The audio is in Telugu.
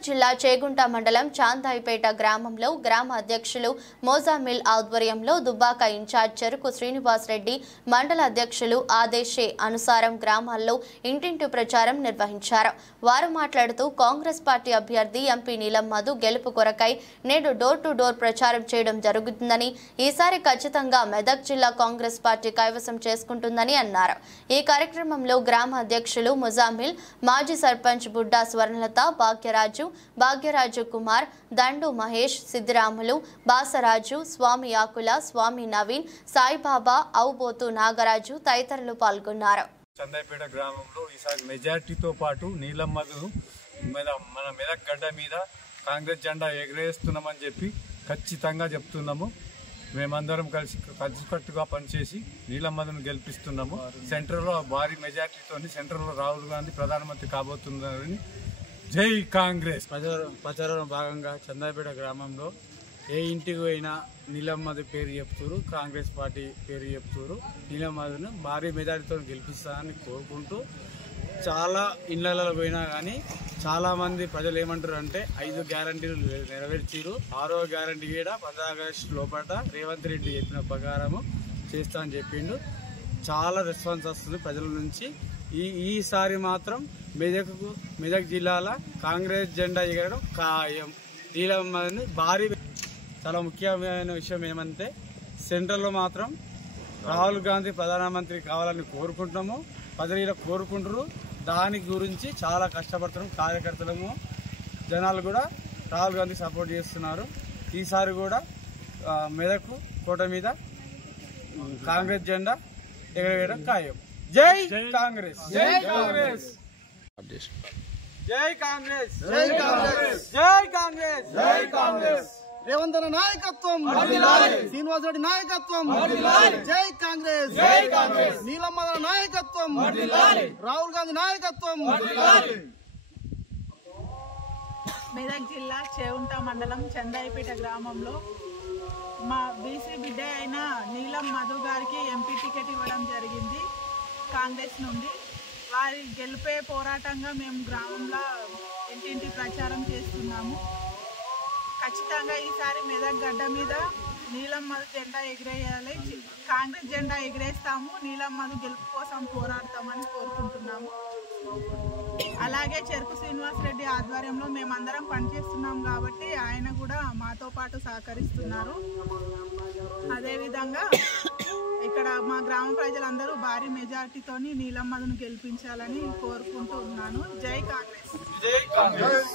మెదక్ జిల్లా చేగుంట మండలం చాందాయిపేట గ్రామంలో గ్రామ అధ్యక్షులు మోజామిల్ ఆధ్వర్యంలో దుబ్బాక ఇన్ఛార్జ్ చెరుకు శ్రీనివాస్ రెడ్డి మండల అధ్యక్షులు ఆదేశే అనుసారం గ్రామాల్లో ఇంటింటి ప్రచారం నిర్వహించారు. వారు మాట్లాడుతూ కాంగ్రెస్ పార్టీ అభ్యర్థి ఎంపీ నీలం మధు గెలుపు కొరకై నేడు డోర్ టు డోర్ ప్రచారం చేయడం జరుగుతుందని, ఈసారి ఖచ్చితంగా మెదక్ జిల్లా కాంగ్రెస్ పార్టీ కైవసం చేసుకుంటుందని అన్నారు. ఈ కార్యక్రమంలో గ్రామ అధ్యక్షులు ముజామిల్, మాజీ సర్పంచ్ బుడ్డా స్వర్ణలత, భాగ్యరాజు కుమార్, దండు మహేష్, సిద్దిరాములు, బాసరాజు, స్వామి ఆకుల, స్వామి నవీన్, సాయిబాబా, ఔబోతు నాగరాజు తదితరులు పాల్గొన్నారు. చందాయిపేట గ్రామంలో ఈసారి మెజార్టీతో పాటు నీలం మధు మన మెదక్ గడ్డ మీద కాంగ్రెస్ జెండా ఎగరేస్తున్నామని చెప్పి ఖచ్చితంగా చెప్తున్నాము. మేమందరం కలిసికట్టుగా పనిచేసి నీలం మధును గెలిపిస్తున్నాము. సెంట్రల్లో భారీ మెజార్టీతో సెంట్రల్లో రాహుల్ గాంధీ ప్రధానమంత్రి కాబోతున్నారని జై కాంగ్రెస్. ప్రచారంలో భాగంగా చందాయిపేట గ్రామంలో ఏ ఇంటికి పోయినా నీలం మధు పేరు చెప్తారు, కాంగ్రెస్ పార్టీ పేరు చెప్తారు. నీలం మధును భారీ మెజార్టీతో గెలిపిస్తారని కోరుకుంటూ చాలా ఇళ్లలో పోయినా కానీ చాలా మంది ప్రజలు ఏమంటారు అంటే 5 గ్యారంటీలు నెరవేర్చారు. 6వ గ్యారంటీ కూడా 15 ఆగస్టు లోపల రేవంత్ రెడ్డి చెప్పిన ప్రకారము చేస్తా అని చెప్పిండు. చాలా రెస్పాన్స్ వస్తుంది ప్రజల నుంచి. ఈసారి మాత్రం మెదక్ జిల్లాలో కాంగ్రెస్ జెండా ఎగరడం ఖాయం. నీలం మధుని భారీ. చాలా ముఖ్యమైన విషయం ఏమంటే సెంట్రల్లో మాత్రం రాహుల్ గాంధీ ప్రధానమంత్రి కావాలని కోరుకుంటున్నాము. ప్రజలు కోరుకుంటారు. దాని గురించి చాలా కష్టపడుతున్నాం. కార్యకర్తలము, జనాలు కూడా రాహుల్ గాంధీ సపోర్ట్ చేస్తున్నారు. ఈసారి కూడా మెదక్ కోట మీద కాంగ్రెస్ జెండా ఎగరవేయడం ఖాయం. జై కాంగ్రెస్, జై కాంగ్రెస్, జై కాంగ్రెస్, జై కాంగ్రెస్, జై కాంగ్రెస్, జై కాంగ్రెస్. రేవంత్ నాయకత్వం, శ్రీనివాస్ రెడ్డి నాయకత్వం, జై కాంగ్రెస్, జై కాంగ్రెస్. నీలం మధు నాయకత్వం, రాహుల్ గాంధీ నాయకత్వం. మెదక్ జిల్లా చేగుంట మండలం చందాయిపేట గ్రామంలో మా బీసీ బిడ్డ అయిన నీలం మధు గారికి ఎంపీ టికెట్ ఇవ్వడం జరిగింది కాంగ్రెస్ నుండి. వారి గెలిపే పోరాటంగా మేము గ్రామంలో ఇంటింటి ప్రచారం చేస్తున్నాము. ఖచ్చితంగా ఈసారి మెదక్ గడ్డ మీద నీలం మధు జెండా ఎగిరేయాలి. కాంగ్రెస్ జెండా ఎగిరేస్తాము. నీలం మధు గెలుపు కోసం పోరాడతామని కోరుకుంటున్నాము. అలాగే చెరుకు శ్రీనివాస్ రెడ్డి ఆధ్వర్యంలో మేమందరం పనిచేస్తున్నాం కాబట్టి ఆయన కూడా మాతో పాటు సహకరిస్తున్నారు. అదేవిధంగా ఇక్కడ మా గ్రామ ప్రజలందరూ భారీ మెజార్టీతోని నీలం మధును గెలిపించాలని కోరుకుంటూ ఉన్నాను. జై కాంగ్రెస్, జై కాంగ్రెస్.